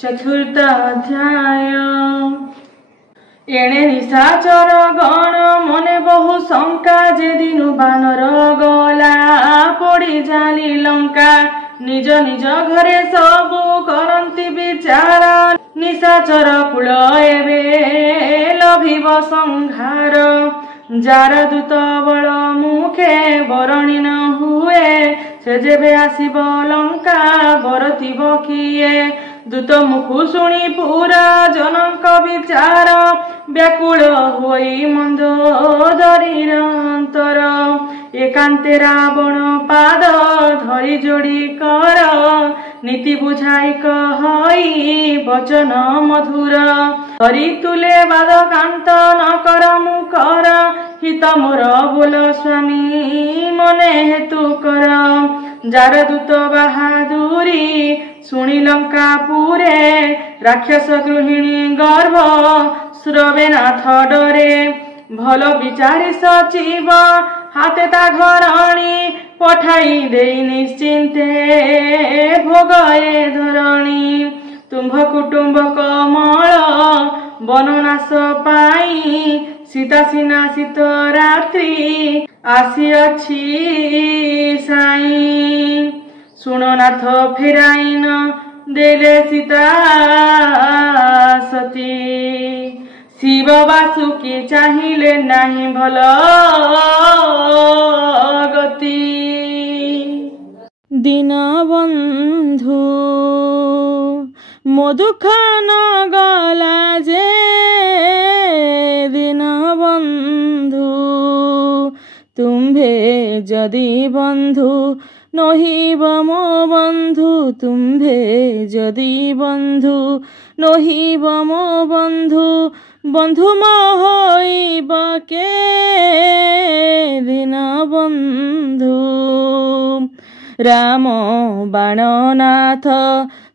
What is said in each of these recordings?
चतुर्थ अध्याय। एणे निशाचर गण मने बहु शंका जे दिनु बानर गला पड़ी जाली लंका निज निज घरे सबु करंती विचार निशाचर कुल एबे लभिब संहार जार दूत बल मुखे बरणी न हुए से जेबे आसिब लंका बरतिब किए दूत मुखु शुणी पूरा जनक विचार व्याकुल होई मंदोदरीर अंतर एकांते रावण पाद धरी जोड़ी कर नीति बुझाई कहई वचन मधुर हरि तुले बाद कांत न कर मुकर हित मोर बोल स्वामी मने हेतु कर जार दूत बाहादुरी शुणी लंका पुरे राक्षस गृहिणी गर्भ श्रवे नाथ डरे भल विचारी सचिव हाते ता घरणी पठाई देई निश्चिंते भोगए धरणी तुम्भ कुटुंब कमल बननाश पाई सीता सिना शीत रात्रि आसी अछि साई सुननाथ फेराइन देले सीता सती शिव वासुकी चाहिए नाही भल गति दीनबंधु मो दुख न गला जे दीनबंधु तुम्भे जदि बंधु नहिब मो बंधु तुम्भे जदि बंधु नहिब मो बंधु बंधु मोहइब के दीनबंधु राम बाणनाथ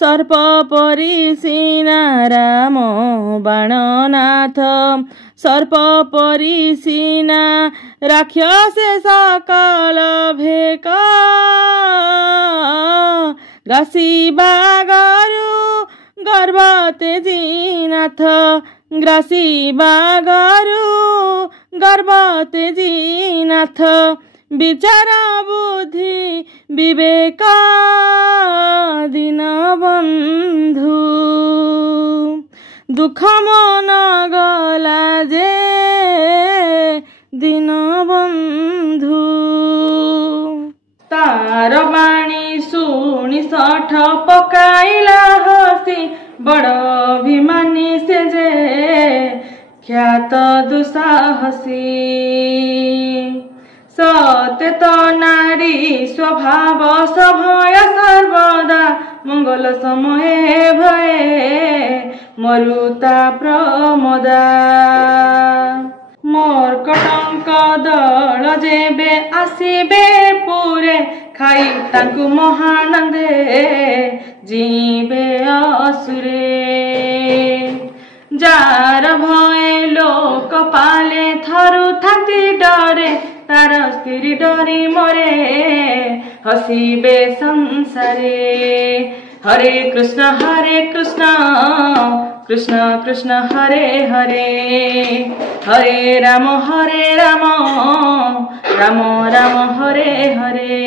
सर्प परिसीना राम बाणनाथ सर्प परिसीना राक्षसे सकल भेक ग्रासी बागरु गर्भ तेजीनाथ ग्रासी बागरु गर्भ तेजीनाथ विचार बुद्धि विवेक दीनबंधु दुख मन गला जे दीनबंधु तार बाणी शुणी सठ पकाइला हसी बड़ अभिमानी से जे ख्यात दुसाहसी सतेत नारी स्वभाव सभय सर्वदा मंगल समय भये मरुता प्रमोदा मर्कटंक दल जेबे आसिबे पुरे खाई तांकु महानंदे जीवे असुरे जार भय लोक पाले थरु थाती डरे तार स्त्री डरी मरे हसीबे संसारे हरे कृष्ण कृष्ण कृष्ण हरे हरे हरे राम राम राम हरे हरे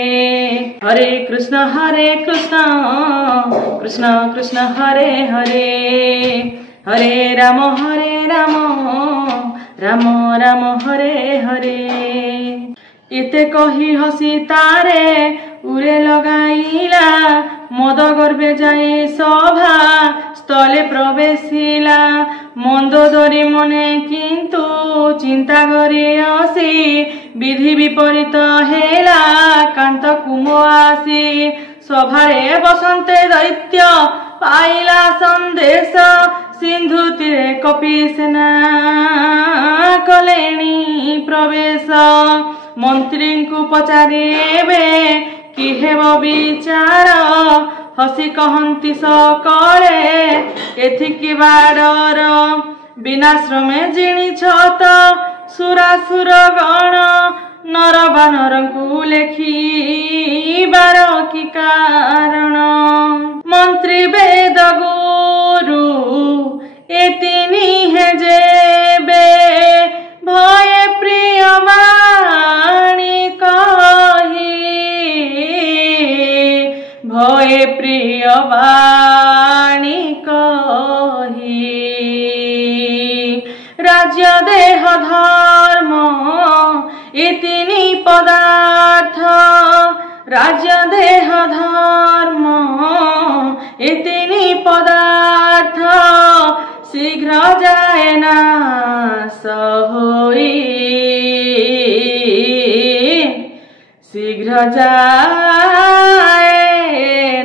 हरे कृष्ण कृष्ण कृष्ण हरे हरे हरे राम राम राम हरे हरे इते कही हसी तारे उरे लगाइला मद गर्भे जाई सभा स्थले प्रवेशिला मंदोदरी मने किंतु चिंता करी हसी विधि विपरीत हेला कांत कुमो आसी सभारे बसंते दैत्य पाइला संदेश सिंधु तीरे कपि सेना कलेणी प्रवेश मंत्री को पचारे कि हेब विचार हसी कहंती सकले एथिकी बाडर विनाश्रमे जिणी छत सुरासुर गण नर बानर को लेखी बार की कारण मंत्री वेद गो पदार्थ राज्य देह धर्म ए तीनी पदार्थ शीघ्र जाए नाश होई शीघ्र जाए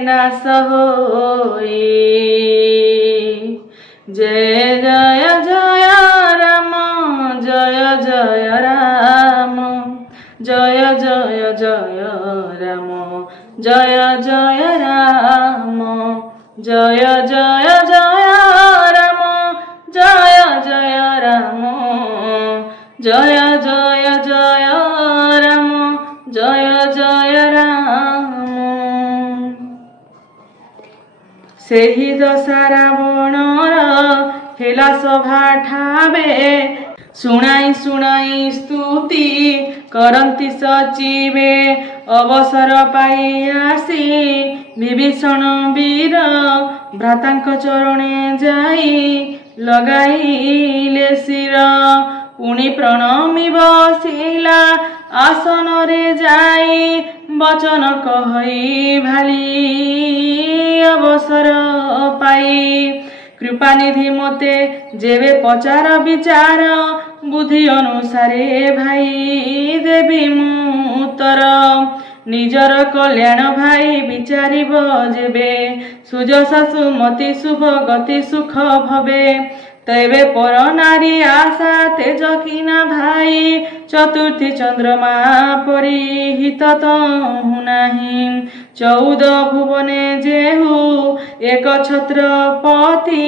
नाश होई। जय जय जय राम जय जय राम जय जय जय राम जय जय राम जय जय जय राम जय जय राम जय जय जय राम जय जय राम। सेही दशा रावणर हेला सभा ठावे शुणाई शुणाई स्तुति करंती सचिवे अवसर पाई आसी विभीषण वीर भ्रातांक चरणे जाई लगाइले शिर पुणी प्रणमी बसिला आसन रे जाई वचन कहि भाली अवसर पाई कृपानिधि मते जेवे पचार विचार बुद्धि अनुसारे भाई देवी मुतर निजर कल्याण भाई विचारिब जेबे सुजसा सुमति शुभ गति सुख भवे तेबे पर नारी आशा तेज किना भाई चतुर्थी चंद्रमा परिहित तहु नाही 14 भुवने जेहु एक छत्रपति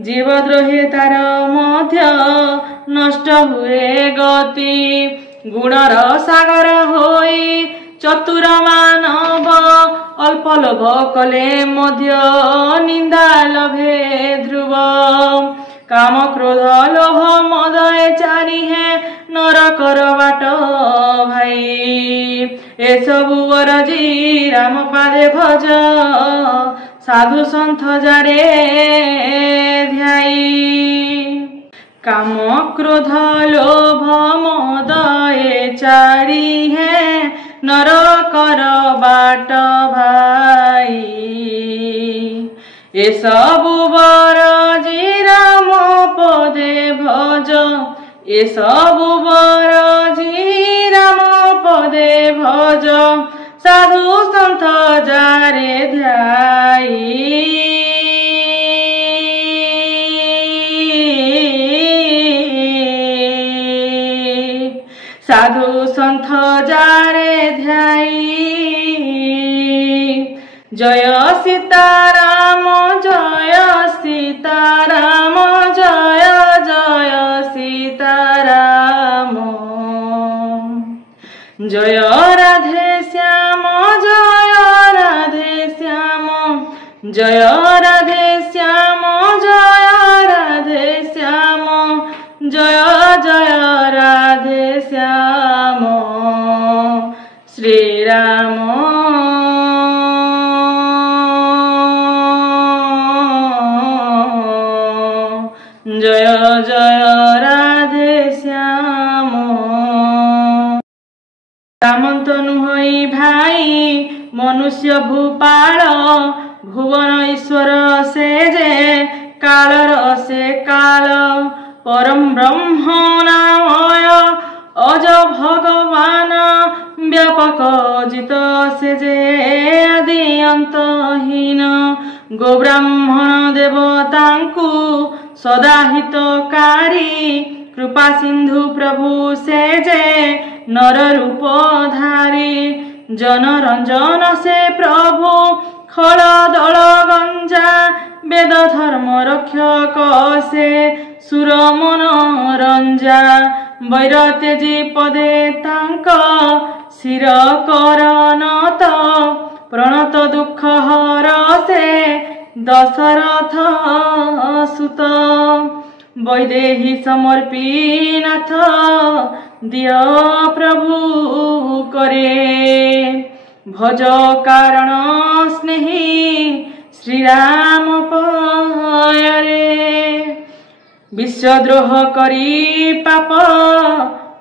जीवद्रोहे तार मध्य नष्ट हुए गति गुणर सागर होई चतुर मानव अल्प लोभ कले मध्य निंदा लभे ध्रुव काम क्रोध लोभ मद चारि है नरकर बाट भाई ए सबु वरजी राम पादे भज साधु सन्थ जारे ध्याई काम क्रोध लोभ मद चारि है नरकर बाट भाई ए सबु वरजी राम पदे भज ए सबु वरजी राम पदे भज साधु सन्थ जारे ध्याई साधु सन्थ जारे ध्याई। जय सीताराम जय सीताराम जय जय सीताराम जय राधे श्याम जय राधे श्याम जय राधे श्याम जय राधे श्याम जय जय राधे श्याम श्री राम जय जय राधे श्याम। रामन्तनु होई भाई मनुष्य भूपाल भुवन ईश्वर से जे कालर से काल परम ब्रह्म नामय अज भगवान व्यापक जित से जे आदि अंतहीन गो ब्राह्मण देवतांकु सदा हितकारी कृपा सिंधु प्रभु से जे नर रूप धारी जनरंजन से प्रभु खल दल गंजा वेद धर्म रक्षक से सुर मनोरंजा वैर तेजी पदे तांक शिर करनत प्रणत दुख हर से दशरथ सुत वैदेही समर्पीनाथ दिय प्रभु करे भज कारण स्नेही श्री राम पयरे विश्वद्रोह करी पाप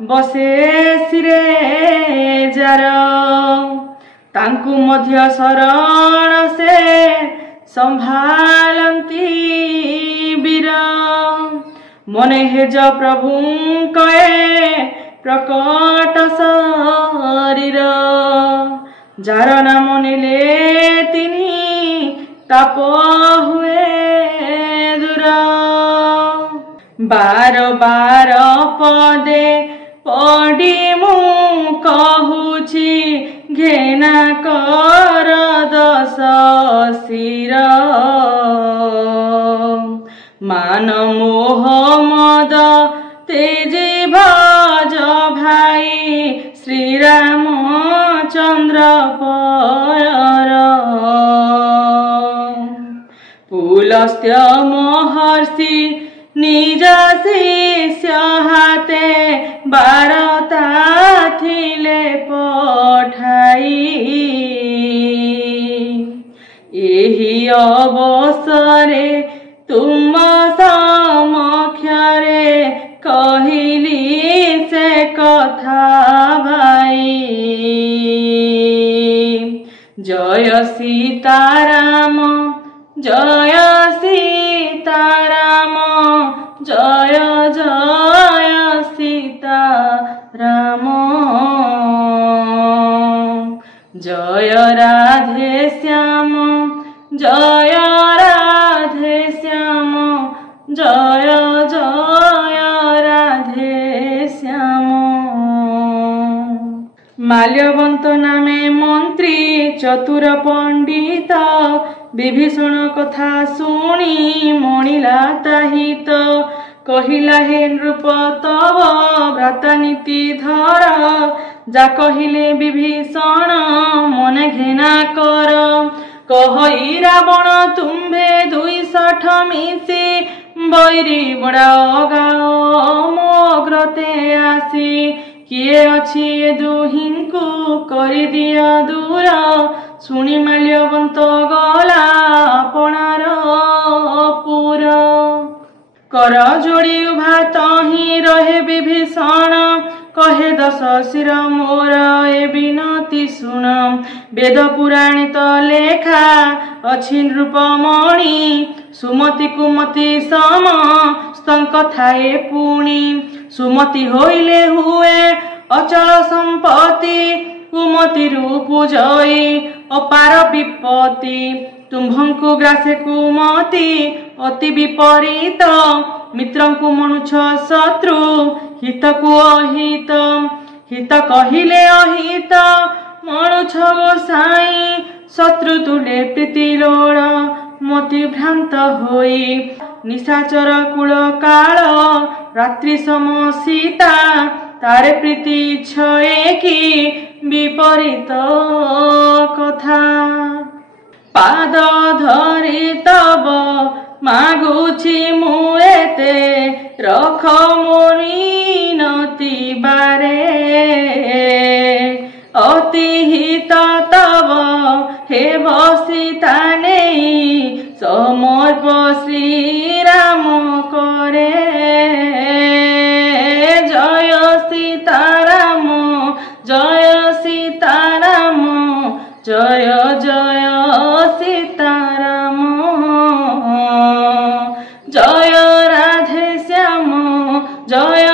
ବସେ ଶିରେ ଜାର ତାଙ୍କୁ ମଧ୍ୟ ଶରଣ ସେ ସମ୍ଭାଳନ୍ତି ବୀର ମନେ ହେଜ ପ୍ରଭୁଙ୍କ ପ୍ରକଟ ଶରୀର ଯାର ନାମ ନେଲେ ତିନି ତାପ ହୁଏ ଦୂର ବାର ବାର ପଦେ ପଡ଼ି ମୁଁ କହୁଛି ଘେନା କର ଦଶ ଶିର ମାନ ମୋହ ମଦ ତେଜି ଭଜ ଭାଇ ଶ୍ରୀରାମଚନ୍ଦ୍ର ପର ପୁଲସ୍ତ୍ୟ ମହର୍ଷି ନିଜ ଶିଷ୍ୟ ହାତେ ବାରତା ଥିଲେ ପଠାଇ ଏହି ଅବସରେ ତୁମ ସମକ୍ଷରେ କହିଲି ସେ କଥା ଭାଇ ଜୟ ସୀତାରାମ ଜୟ ସୀତାରାମ ଜୟ ଜୟ ସୀତାରାମ ଜୟ ରାଧେ ଶ୍ୟାମ ଜୟ ରାଧେ ଶ୍ୟାମ ଜୟ ଜୟ রাধে শ্যাম মাল্যবন্ত নামে মন্ত্রী চতুর পণ্ডিত বিভীষণ কথা শুনি মণিলা তাহিত কহিলা হে নৃপ তব ভ্রাতা নীতি ধর যা কহিলে বিভীষণ মনে ঘৃণা কর কহই রাবণ তুম্ভে 260 মিশি বৈরি বড়া অগাও মোগ্রতে আসি কিଏ ଅଛି ଏ ଦୁହିଁଙ୍କୁ କରିଦିଅ ଦୂର ଶୁଣି ମାଲ୍ୟବନ୍ତ ଗଲା ଆପଣାର ପୁର कर जोड़ी उभा तही रहे विभीषण कहे दश शिर मोर ए विनती शुण वेद पुराणित लेखा अछि नृपमणि सुमति कुमति सम स्तंक थाए पुणी सुमति होइले हुए अचल संपत्ति कुमति रूप जई अपार विपत्ति तुम्भंकु ग्रासे कुमति अति विपरीत मित्रंकु मनुछ शत्रु हित को अहित हित कहिले अहित मनुछ गोसाई शत्रु तुले प्रीति लोड़ मति भ्रांत होई निशाचर कुल काल रात्रि सम सीता तारे प्रीति छए की विपरीत कथा पाद धरी तब मागुछि मुएते रख मोरिनति बारे अति हित तब हे बसीता नहीं समर्प श्री राम करे जय सीताराम जय सीताराम जय जय सीताराम जय राधे श्याम जय